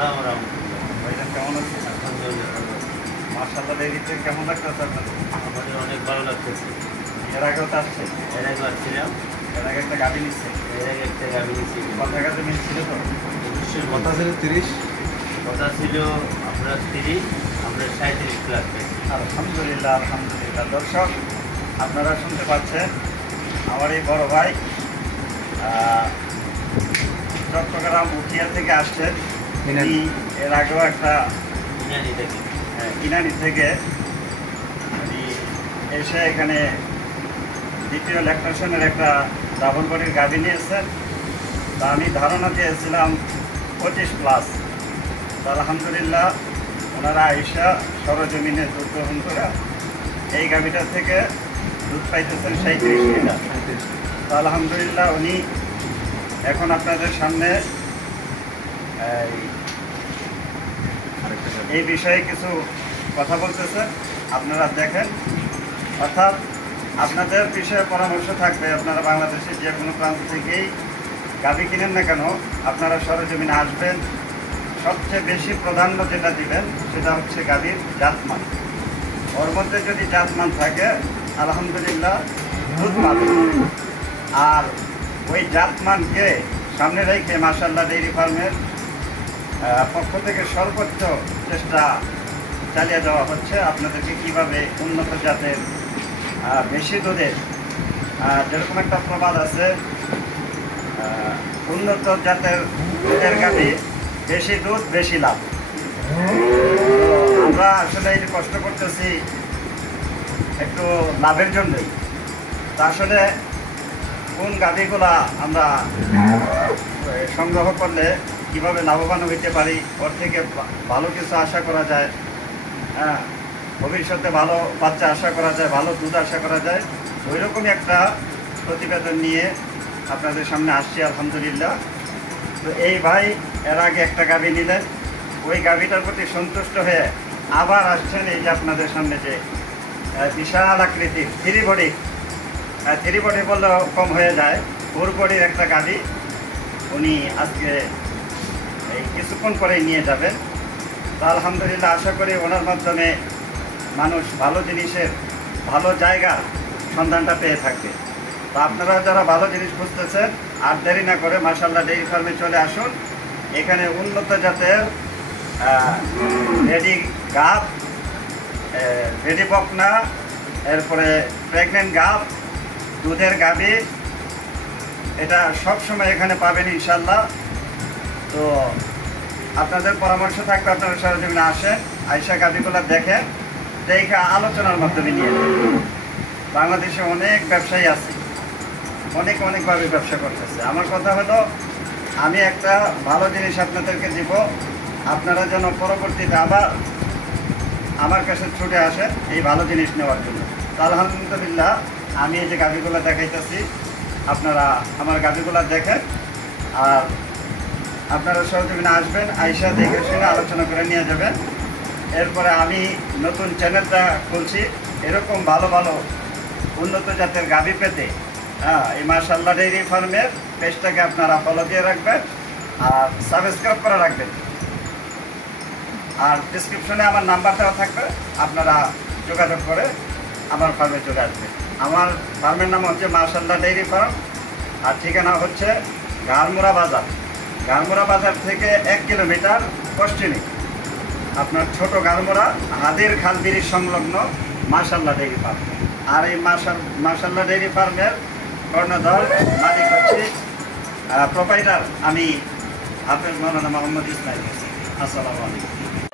সালাম রাহমাতুল্লাহ। ভাইজান কেমন আছেন? আলহামদুলিল্লাহ ভালো। মাশাআল্লাহ ডেইরিতে কেমন লাগতেছে আপনাদের? আমাদের অনেক ভালো লাগতেছে। এর আগেও তো আসছে, এর আগে আসছিলাম, এর আগে একটা গাড়ি নিচ্ছে, এর আগে একটা গাড়ি নিয়েছি। কথা কাছে মিলছিল তো? কথা ছিল 30। কথা ছিল আপনার 30, আমরা 37 প্লাস পাইছি। আলহামদুলিল্লাহ আলহামদুলিল্লাহ। দর্শক আপনারা শুনতে পাচ্ছেন আমার এই বড় ভাই চট্টগ্রাম উখিয়া থেকে আসছেন। ইনানি। উনি এর আগেও একটা ইনানি থেকে। ইনানি থেকে উনি এসে এখানে দ্বিতীয় ল্যাকটেশনের একটা ডাবল বডির গাভি নিয়েছেন। তা আমি ধারণা দিয়েছিলাম 25 প্লাস। তা আলহামদুলিল্লাহ ওনারা আইসা সরজমিনে দুধ গ্রহণ করে এই গাভিটা থেকে দুধ পাইতেছেন 37 লিটার। তো আলহামদুলিল্লাহ উনি এখন আপনাদের সামনে এই বিষয়ে কিছু কথা বলতেছে, আপনারা দেখেন। অর্থাৎ আপনাদের বিষয়ে পরামর্শ থাকবে, আপনারা বাংলাদেশের যে কোনো প্রান্ত থেকেই গাভি কিনেন না কেন, আপনারা সরজমিনে আসবেন। সবচেয়ে বেশি প্রাধান্য যেটা দিবেন সেটা হচ্ছে গাভীর জাতমান। ওর মধ্যে যদি জাতমান থাকে আলহামদুলিল্লাহ দুধ পাবে। আর ওই জাতমানকে সামনে রেখে মাশাআল্লাহ ডেইরি ফার্মের পক্ষ থেকে সর্বোচ্চ চেষ্টা চালিয়ে যাওয়া হচ্ছে আপনাদেরকে কীভাবে উন্নত জাতের বেশি দুধের, যেরকম একটা প্রবাদ আছে, উন্নত জাতের দুধের গাভী বেশি দুধ বেশি লাভ। তো আমরা আসলে এই যে কষ্ট করতেছি একটু লাভের জন্যই। তা আসলে কোন গাভীগুলা আমরা সংগ্রহ করলে কিভাবে লাভবান হইতে পারি, ওর থেকে ভালো কিছু আশা করা যায়, হ্যাঁ ভবিষ্যতে ভালো বাচ্চা আশা করা যায়, ভালো দুধ আশা করা যায়, ওই রকমই একটা প্রতিবেদন নিয়ে আপনাদের সামনে আসছি আলহামদুলিল্লাহ। তো এই ভাই এর আগে একটা গাভী নিলেন, ওই গাভীটার প্রতি সন্তুষ্ট হয়ে আবার আসছেন এই যে আপনাদের সামনে যে বিশাল আকৃতির থ্রি বডি বললেও কম হয়ে যায়, 4 বডির একটা গাভী উনি আজকে এই কিছুক্ষণ পরেই নিয়ে যাবেন। তো আলহামদুলিল্লাহ আশা করি ওনার মাধ্যমে মানুষ ভালো জিনিসের ভালো জায়গার সন্ধানটা পেয়ে থাকবে। তো আপনারা যারা ভালো জিনিস খুঁজতেছেন আর দেরি না করে মাশাআল্লাহ ডেইরি ফার্মে চলে আসুন। এখানে উন্নত জাতের রেডি গাভ, রেডি বকনা, এরপরে প্রেগনেন্ট গাভ, দুধের গাভী, এটা সব সময় এখানে পাবেন ইনশাল্লাহ। তো আপনাদের পরামর্শ থাকবে আপনারা সরজমিনে আসেন, আইসা গাভীগুলো দেখে আলোচনার মাধ্যমে নিয়ে যাবেন। বাংলাদেশে অনেক ব্যবসায়ী আছে, অনেকভাবে ব্যবসা করতেছে। আমার কথা হলো আমি একটা ভালো জিনিস আপনাদেরকে দিব, আপনারা যেন পরবর্তীতে আবার আমার কাছে ছুটে আসেন এই ভালো জিনিস নেওয়ার জন্য। তো আলহামদুলিল্লাহ আমি এই যে গাভীগুলো দেখাইতেছি, আপনারা আমার গাভীগুলো দেখেন আর আপনারা সরজমিনে আসবেন, আইসা দেখে শুনে আলোচনা করে নিয়ে যাবেন। এরপরে আমি নতুন চ্যানেলটা খুলছি, এরকম ভালো ভালো উন্নত জাতের গাভী পেতে এই মাশাআল্লাহ ডেইরি ফার্মের পেজটাকে আপনারা ফলো দিয়ে রাখবেন আর সাবস্ক্রাইব করে রাখবেন। আর ডিসক্রিপশনে আমার নাম্বার দেওয়া থাকবে, আপনারা যোগাযোগ করে আমার ফার্মে চলে আসবেন। আমার ফার্মের নাম হচ্ছে মাশাআল্লাহ ডেইরি ফার্ম, আর ঠিকানা হচ্ছে গারমুরা বাজার থেকে 1 কিলোমিটার পশ্চিমে আপনার ছোট গারমুরা হাদির খাল ব্রিজ সংলগ্ন মাশাআল্লাহ ডেইরি ফার্ম। আর এই মাশাআল্লাহ ডেইরি ফার্মের কর্ণধর মালিক হচ্ছে প্রোপাইটার আমি হাফেজ মাওলানা মোহাম্মদ ইসমাইল। আসসালামু আলাইকুম।